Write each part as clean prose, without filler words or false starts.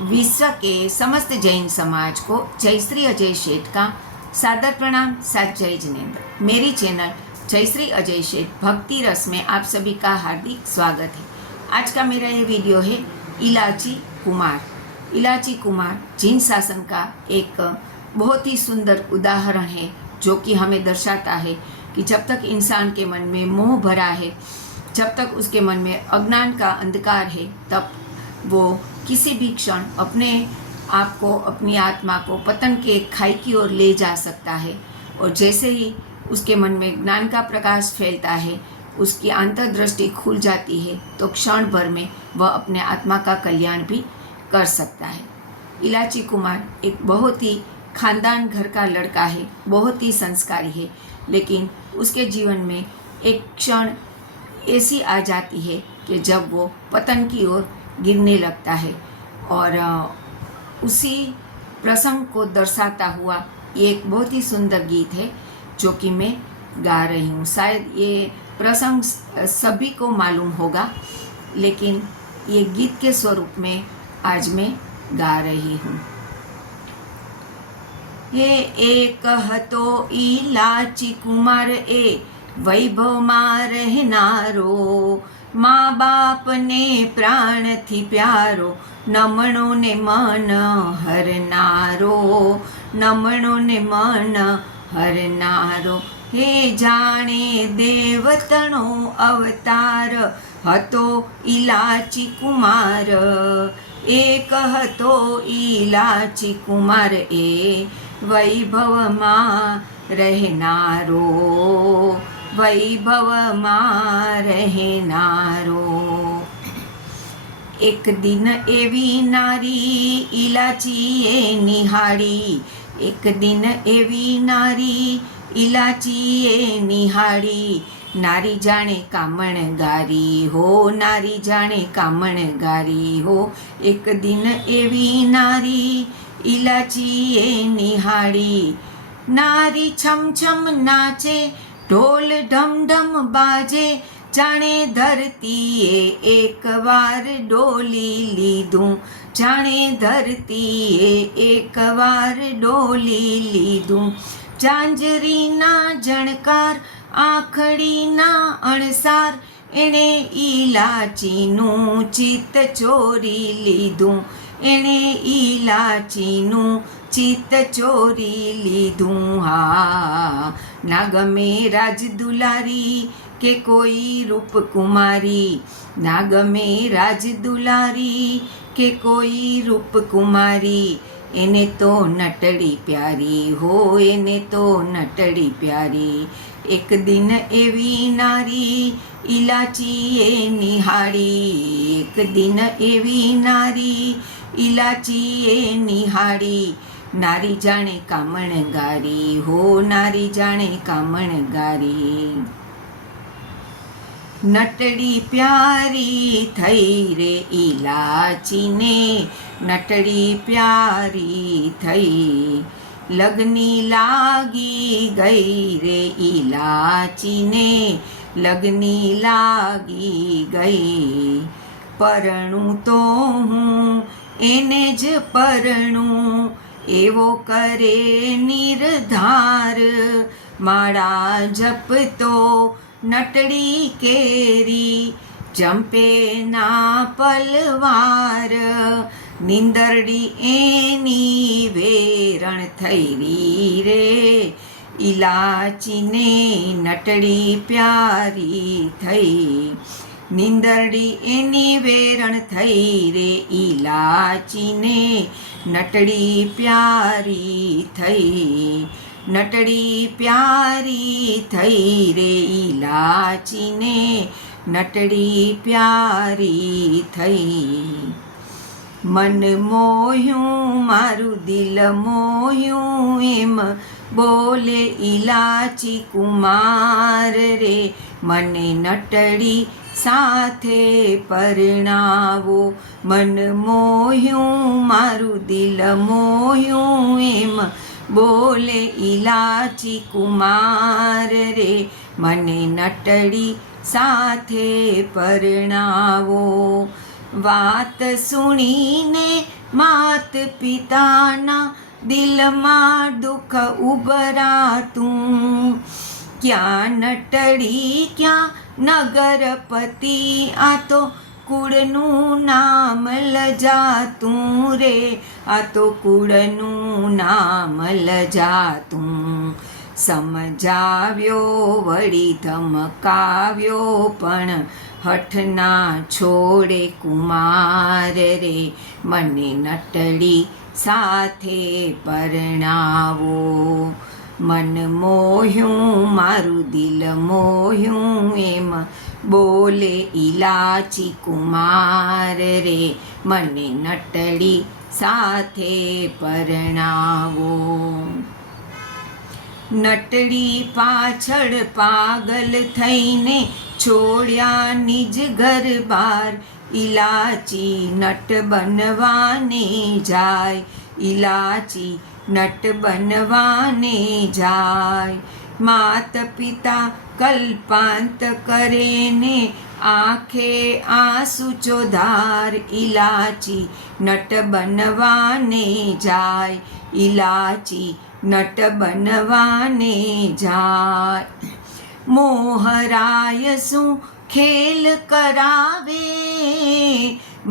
विश्व के समस्त जैन समाज को जय श्री अजय शेठ का सादर प्रणाम, साथ जय जिनेंद्र। मेरी चैनल जय श्री अजय शेठ भक्ति रस में आप सभी का हार्दिक स्वागत है। आज का मेरा ये वीडियो है इलाची कुमार। इलाची कुमार जैन शासन का एक बहुत ही सुंदर उदाहरण है, जो कि हमें दर्शाता है कि जब तक इंसान के मन में मोह भरा है, जब तक उसके मन में अज्ञान का अंधकार है, तब वो किसी भी क्षण अपने आप को, अपनी आत्मा को पतन के खाई की ओर ले जा सकता है। और जैसे ही उसके मन में ज्ञान का प्रकाश फैलता है, उसकी अंतर्दृष्टि खुल जाती है, तो क्षण भर में वह अपने आत्मा का कल्याण भी कर सकता है। इलाची कुमार एक बहुत ही खानदान घर का लड़का है, बहुत ही संस्कारी है, लेकिन उसके जीवन में एक क्षण ऐसी आ जाती है कि जब वो पतन की ओर गिरने लगता है। और उसी प्रसंग को दर्शाता हुआ ये एक बहुत ही सुंदर गीत है, जो कि मैं गा रही हूँ। शायद ये प्रसंग सभी को मालूम होगा, लेकिन ये गीत के स्वरूप में आज मैं गा रही हूँ। हे एक हतो इलाची कुमार ए वैभवમાં રહેનારો, મા બાપને પ્રાણથી પ્યારો, નમણો ને મન હરનારો, નમણો ને મન હરનારો। હે જાણે દેવતણો અવતાર હતો ઇલાચી કુમાર, એક હતો ઇલાચી કુમાર એ વૈભવમાં રહેનારો, વૈભવમાં રહેનારો। એક દિન એવી નારી ઇલાચીએ નિહાળી, એક દિન એવી નારી ઇલાચીએ નિહાળી, નારી જાણે કામણગારી હો, નારી જાણે કામણગારી હો। એક દિન એવી નારી ઇલાચીએ નિહાળી, નારી છમ છમ નાચે, ઢોલ ઢમ ઢમ બાજે, જાણે ધરતીએ એકવાર ડોલી લીધું, જાણે ધરતીએ એકવાર ડોલી લીધું। ઝાંઝરીના જણકાર, આંખડીના અણસાર, એણે ઇલાચીનું ચિત્ત ચોરી લીધું, એણે ઇલાચીનું ચિત્ત ચોરી લીધું। હા, ના ગમે રાજ દુલારી કે કોઈ રૂપ કુમારી, ના ગમે રાજ દુલારી કે કોઈ રૂપ કુમારી, એને તો નટડી પ્યારી હો, એને તો નટડી પ્યારી। એક દિન એવી નારી ઇલાચીએ નિહાળી, એક દિન એવી નારી ઇલાચીએ નિહાળી, નારી જાણે કામણગારી હો, નારી જાણે કામણગારી। નટડી પ્યારી થઈ રે ઇલાચીને, નટડી પ્યારી થઈ, લગની લાગી ગઈ રે ઇલાચીને, લગની લાગી ગઈ। પરણું તો હું એને જ પરણું, એવો કરે નિર્ધાર, માળા જપતો નટડી કેરી, જંપે ના પલવાર, નિંદરડી એની વેરણ થઈરી રે, ઇલાચીને નટડી પ્યારી થઈ, નિંદરડી એની વેરણ થઈ રે, ઇલાચીને નટડી પ્યારી થઈ, નટડી પ્યારી થઈ રે ઇલાચીને, નટડી પ્યારી થઈ। મન મોહ્યું મારું દિલ મોહ્યું, એમ બોલે ઇલાચી કુમાર રે, મને નટડી સાથે પરણાવો। મન મોહ્યું મારું દિલ મોહ્યું, એમ બોલે ઇલાચી કુમાર રે, મને નટડી સાથે પરણાવો। વાત સુણીને માત પિતાના દિલમાં દુઃખ ઉભરાતું, ક્યાં નટડી ક્યાં નગરપતિ, આ તો કુળનું નામ લજાતું રે, આ તો કુળનું નામ લજાતું. સમજાવ્યો વળી ધમકાવ્યો પણ હઠના છોડે કુમાર રે, મને નટડી સાથે પરણાવો. મન મોહ્યું મારું દિલ મોહ્યું, એમ બોલે ઇલાચી કુમાર રે, મને નટડી સાથે પરણાવો. નટડી પાછળ પાગલ થઈને છોડ્યા નિજ ઘર બાર, ઇલાચી નટ બનવાને જાય, ઇલાચી નટ બનવાને જાય. માત પિતા કલ્પાંત કરે ને આંખે આંસુ ચોધાર, ઇલાચી નટ બનવાને જાય, ઇલાચી નટ બનવાને જાય. મોહરાય શું ખેલ કરાવે,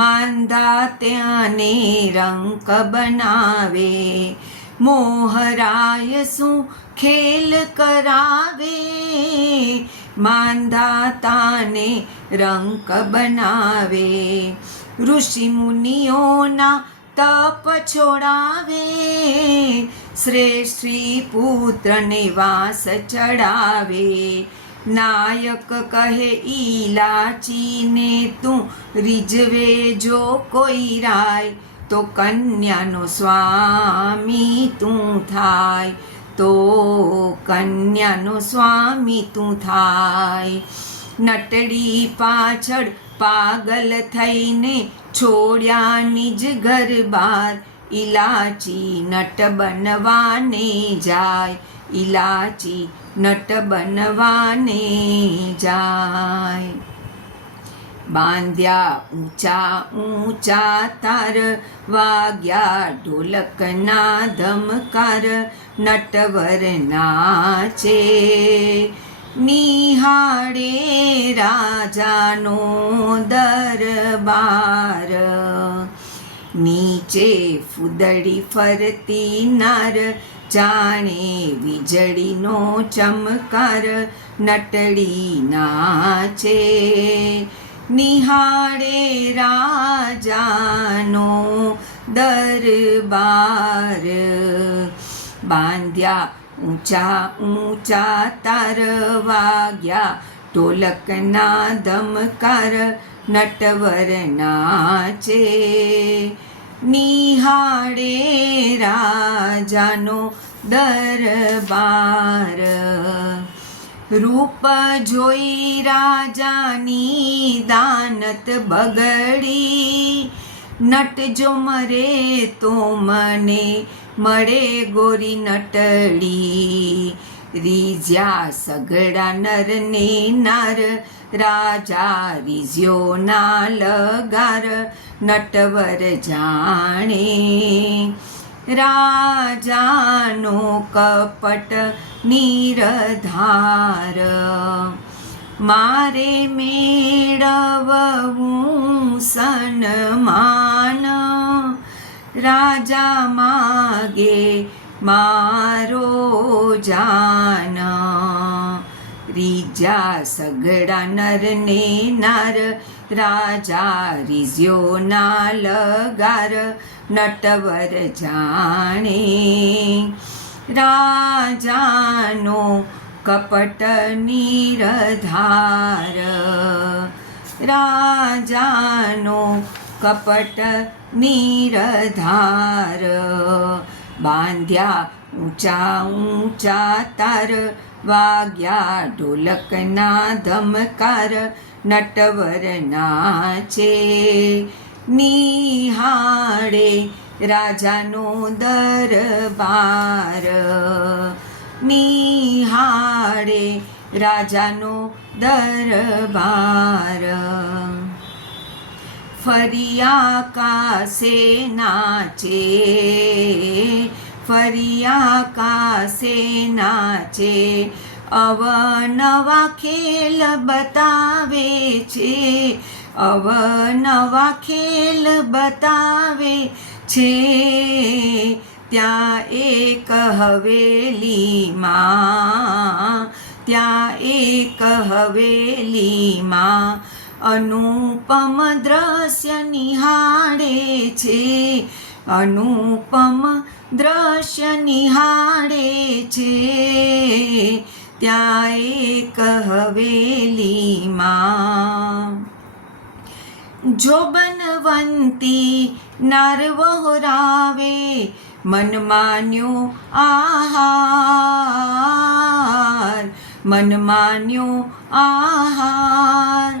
માંદા ત્યાંને રંક બનાવે. મોહરાય શું ખેલ કરાવે, માંદા તાને રંક બનાવે. ઋષિ મુનિઓના તપ છોડાવે, શ્રેષ્ઠી પુત્રને વાસ ચડાવે. નાયક કહે ઇલાચીને તું રીઝવે જો કોઈ રાય, તો કન્યાનો સ્વામી તું થાય, તો કન્યાનો સ્વામી તું થાય. નટડી પાછળ પાગલ થઈને છોડ્યા નિજ ઘર બાર, ઇલાચી નટ બનવાને જાય, ઇલાચી નટ બનવાને જાય. બાંધ્યા ઊંચા ઊંચા તાર, વાગ્યા ઢોલકના ધમકાર, નટવર નાચે નિહાળે રાજાનો દરબાર. નીચે ફૂદડી ફરતી નાર, જાણે વીજળીનો ચમકાર, નટડી નાચે નિહાળે રાજાનો દરબાર. બાંધ્યા ઊંચા ઊંચા તાર, વાગ્યા ઢોલકના ધમકાર, નટવર નાચે નિહાળે રાજાનો દરબાર. રૂપ જોઈ રાજાની દાનત બગડી, નટ જો મરે તો મને મળે ગોરી નટડી. રીઝ્યા સગડા નર ને નાર, રાજા રીઝ્યો ના લગાર, નટવર જાણે રાજાનો કપટ નિરધાર. મારે મેળવવું સન્માન, રાજા માગે મારો જાન. રીઝ્યા સગડા નર ને નાર, રાજા રીઝ્યો ના લગાર, નટવર જાણે રાજાનો કપટ નિરધાર. રાજાનો કપટ નિરધાર. બાંધ્યા ઊંચા ઊંચા તાર, વાગ્યા ઢોલકના ધમકાર, નટવર નાચે નિહાળે રાજાનો દરબાર. નિહાળે રાજાનો દરબાર. ફરી આકાશે નાચે, ફરી આકાશે નાચે, અવનવા ખેલ બતાવે છે, અવનવા ખેલ બતાવે છે, ત્યાં એક હવેલીમાં, ત્યાં એક હવેલીમાં અનુપમ દ્રશ્ય નિહાળે છે, અનુપમ દ્રશ્ય નિહાળે છે, ત્યાં એક હવેલીમાં જોબનવંતી નાર વહોરાવે, મન માન્યો આહાર, મન માન્યો આહાર,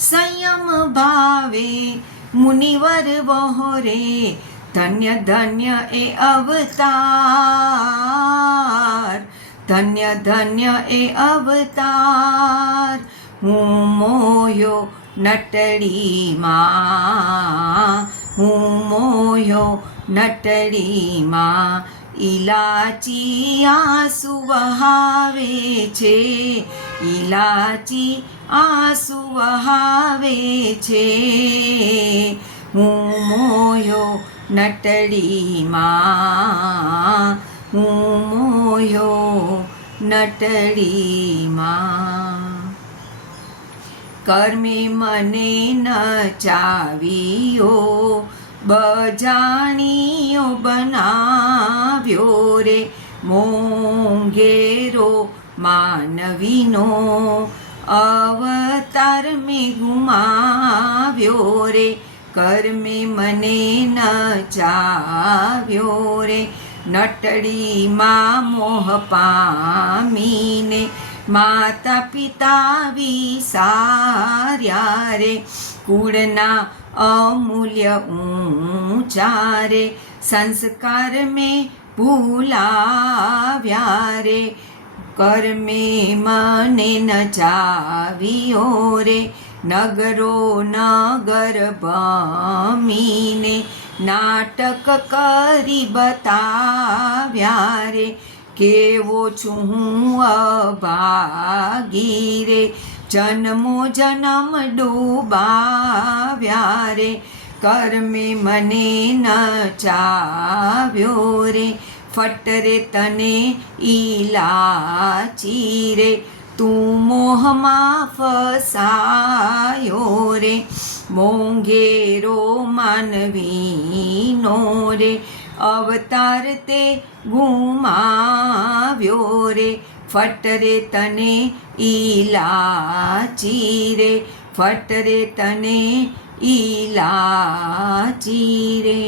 સંયમ ભાવે મુનિવર વહોરે, ધન્ય ધન્ય એ અવતાર, ધન્ય ધન્ય એ અવતાર, હું મોયો નટડીમાં, હું મોયો નટડીમાં, ઇલાચી આંસુ વહાવે છે, ઇલાચી આંસુ વહાવે છે, હું મોયો નટડીમાં, હું મોયો નટડીમાં, કર્મે મને નચાવ્યો, બજાણીયો બનાવ્યો રે, મોંઘેરો માનવીનો અવતાર મેં ગુમાવ્યો રે, કર્મે મને નચાવ્યો રે, નટડીમાં મોહ પામીને માતા પિતા વિસાર્યા રે, કુળના અમૂલ્ય ઊંચા રે, સંસ્કાર મેં ભૂલાવ્યા રે, કર્મે મને નચાવ્યો રે, નગરો નગર ભમીને નાટક કરી બતાવ્યા રે, કેવો છું હું અભાગી રે, જન્મો જન્મ ડૂબાવ્યા રે, કર્મે મને નચાવ્યો રે, ફટ રે તને ઇલાચી રે, તું મોહમાં ફસાયો રે, મોંઘેરો માનવીનો રે, અવતાર તે ગુમાવ્યો રે, ફટ રે તને ઇલાચી રે, ફટ રે તને ઇલાચી રે,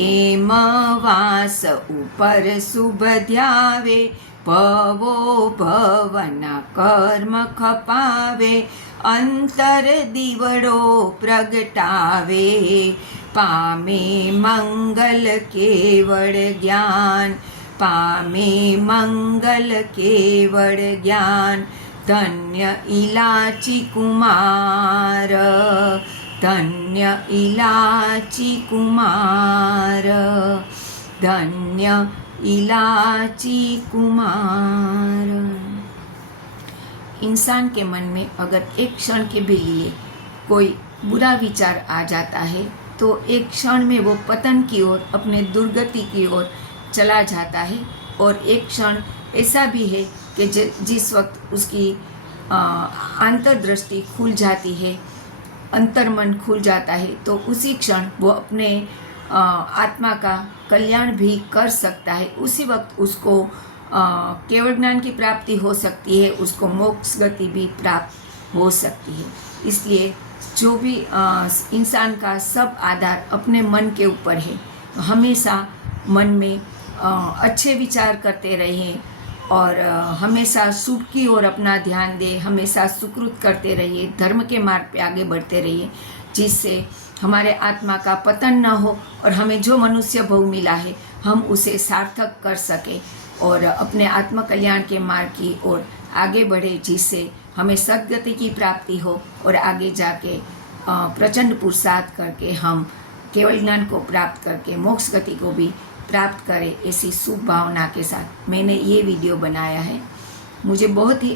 એમ વાસ ઉપર શુભ ધ્યાવે, ભવો ભવના કર્મ ખપાવે, અંતર દીવડો પ્રગટાવે, પામે મંગલ કેવળ જ્ઞાન, પામે મંગલ કેવળ જ્ઞાન, ધન્ય ઇલાચી કુમાર, ધન્ય ઇલાચી कुमार, धन्य इलाची कुमार। इंसान के मन में अगर एक क्षण के भी लिए कोई बुरा विचार आ जाता है तो एक क्षण में वो पतन की ओर, अपने दुर्गति की ओर चला जाता है। और एक क्षण ऐसा भी है कि जिस वक्त उसकी अंतर्दृष्टि खुल जाती है, अंतर्मन खुल जाता है, तो उसी क्षण वो अपने आत्मा का कल्याण भी कर सकता है। उसी वक्त उसको केवल ज्ञान की प्राप्ति हो सकती है, उसको मोक्ष गति भी प्राप्त हो सकती है। इसलिए जो भी इंसान का सब आधार अपने मन के ऊपर है, हमेशा मन में अच्छे विचार करते रहें और हमेशा सुख की ओर अपना ध्यान दें, हमेशा सुकृत करते रहिए, धर्म के मार्ग पे आगे बढ़ते रहिए, जिससे हमारे आत्मा का पतन न हो और हमें जो मनुष्य भोग मिला है हम उसे सार्थक कर सके और अपने आत्म कल्याण के मार्ग की ओर आगे बढ़े, जिससे हमें सद्गति की प्राप्ति हो और आगे जाके प्रचंड पुरुषार्थ करके हम केवल ज्ञान को प्राप्त करके मोक्ष गति को भी प्राप्त करें, ऐसी शुभ भावना के साथ मैंने ये वीडियो बनाया है।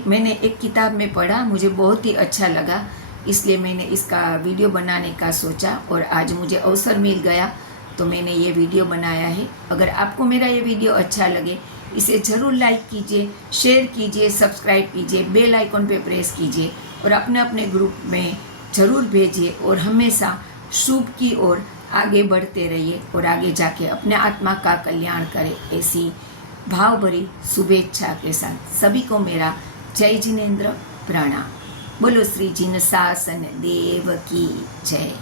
मैंने एक किताब में पढ़ा, मुझे बहुत ही अच्छा लगा, इसलिए मैंने इसका वीडियो बनाने का सोचा और आज मुझे अवसर मिल गया तो मैंने ये वीडियो बनाया है। अगर आपको मेरा ये वीडियो अच्छा लगे इसे ज़रूर लाइक कीजिए, शेयर कीजिए, सब्सक्राइब कीजिए, बेल आइकॉन पे प्रेस कीजिए और अपने अपने ग्रुप में ज़रूर भेजिए और हमेशा शुभ की ओर आगे बढ़ते रहिए और आगे जाके अपने आत्मा का कल्याण करें, ऐसी भाव भरी शुभेच्छा के साथ सभी को मेरा जय जिनेन्द्र प्रणाम। बोलो श्री जिन शासन देव की जय।